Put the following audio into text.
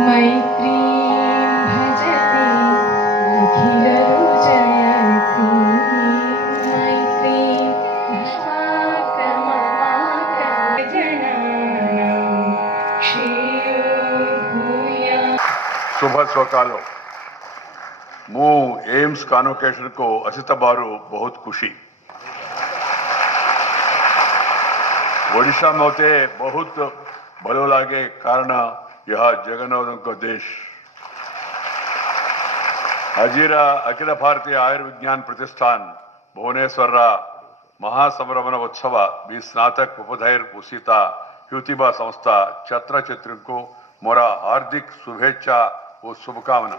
मैत्री भजते अखिलरुचयति मैत्री भाक्रममाकजनानां श्रेयो भूयात्। शुभ स्वकालो मु एम्स कान्वोकेशन को असित बारू बहुत खुशी ओडिशा में होते बहुत भलो लागे कारण यह जगन्नाथ को देश हजीरा अखिल भारतीय आयुर्विज्ञान प्रतिष्ठान भुवनेश्वर महासंभ्रमण उत्सव बी स्नातक उपधैर उषिता युतिबा संस्था छत्र चित्र को मोरा हार्दिक शुभेच्छा और शुभकामना।